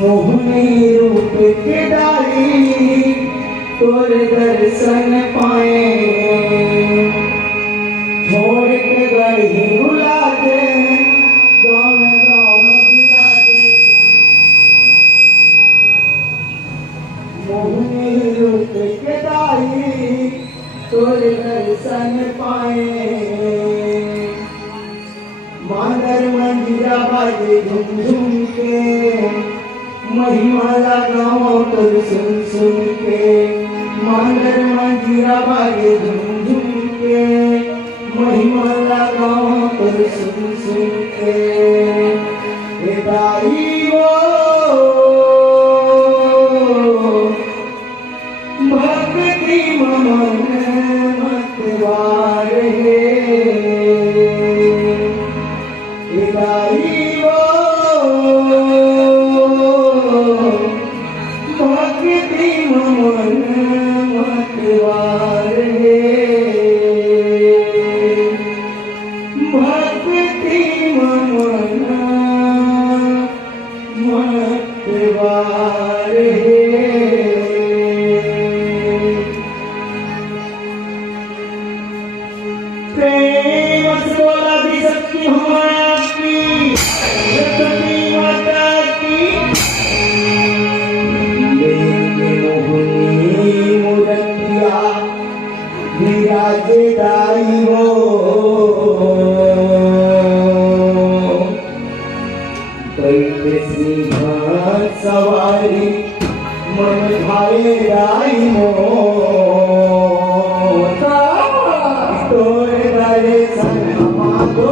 मोहनी रूप के डाली तोर दर्शन पाए, छोड़ के गढ़ी बुला दे गाँव गाँव बुला दे। मोहनी रूप के डाली तोर दर्शन पाए, मांदर मंदिरा बाजे झुम झुम के महिमा लगाओ तुर सुन सुन के। मांदर मंदिरा बाजे झुम झुम के महिमा लगाओ तुर सुन सुन के। दाई वो भक्ति मन मतवार दाई हो सवारी मन भावे दाई हो तोरे दारे सन माधो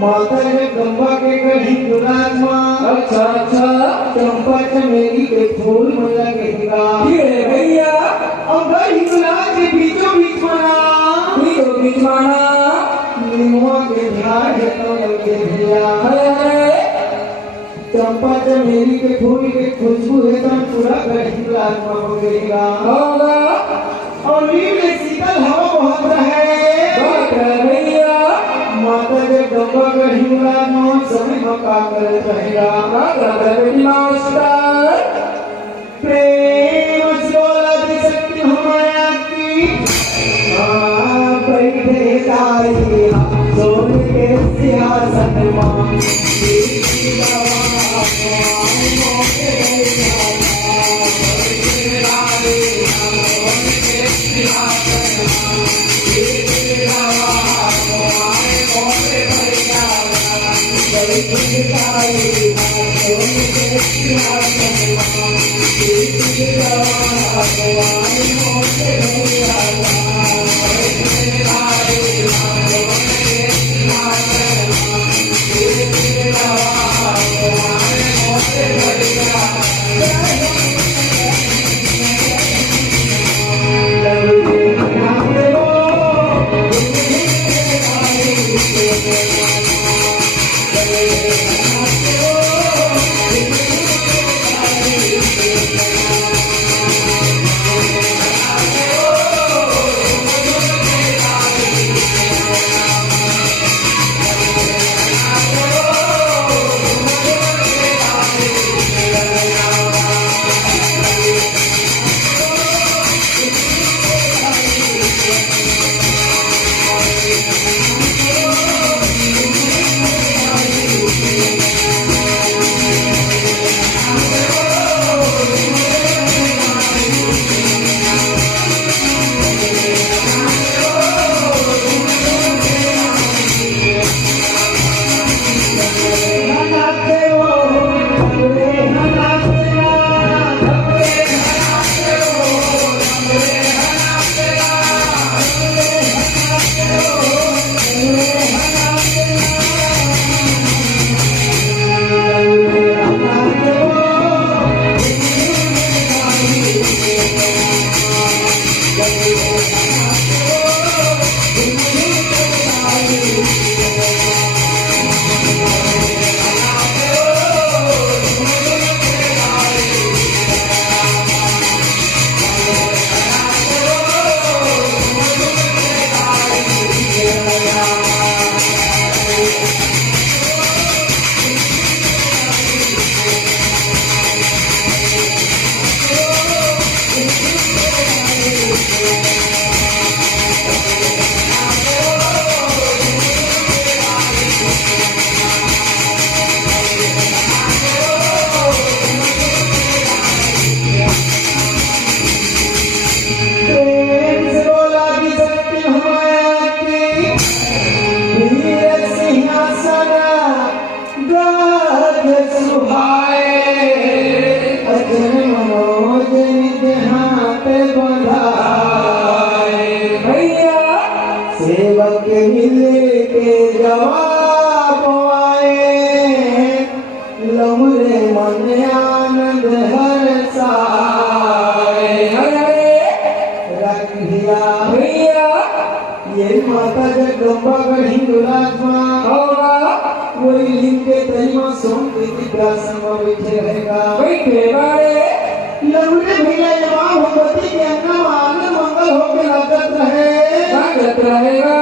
माता ने गंगा के गढ़ी दुरात्मा अच्छा अच्छा चंपा चमेली के फूल मन लगेगा ये भैया और गढ़ी गुलाब के बीचों बीच माना बीचों बीच माना नीमुआ के झाड़ तो लगे भैया अरे चंपा चमेली के फूल के खुशबू है तो पूरा गढ़ी दुरात्मा हो गएगा होगा और नीम में शीतल हवा बहुत है भैया माता के गंगा गढ़ी दुरात्मा सभी मका कर रहेगा नमस्कार प्रेम स्लोला शक्ति हमारा की बैठे तारी सोने के सिंहासन मां प्रेम से बोला कि शक्ति हमारा की वीर सिंहासन गाज सुहाए अजर मनोज निज हाथ बंधाए भैया सेवक मिले के जवाब आए लमुरे मन आनंद हर साए रखिया भैया ये माता जगदम्बा का हिंदुराजमा होगा वही लिंग के तरीमा सोम के दिव्यासन में बैठे रहेगा बैठे बारे लमुरे भैया जवाब भगवती के अन्ना आनंद मंगल होके लागत रहे स्वागत रहेगा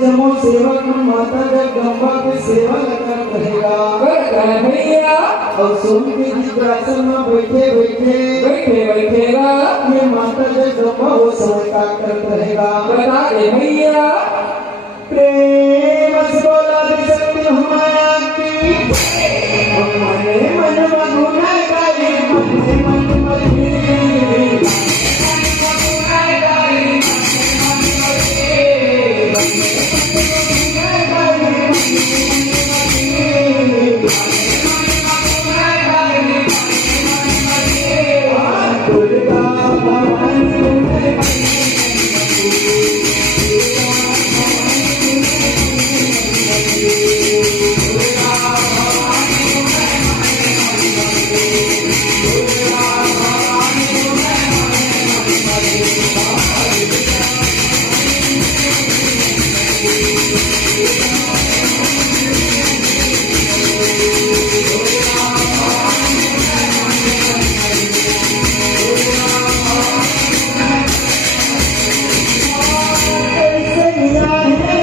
जमो सेवक मन माता जगदम्बा के सेवा करत रहेगा करत रहे भैया और सोम के दिव्यासन में बैठे बैठे बैठे बैठेगा ये माता जगदम्बा वो समय का करत रहेगा बता दे भैया प्रेम से बोला दी शक्ति हमारा की हमारे मन मगुना गाई मन मन मगी दुर्गा भवानी ऐसे मिला है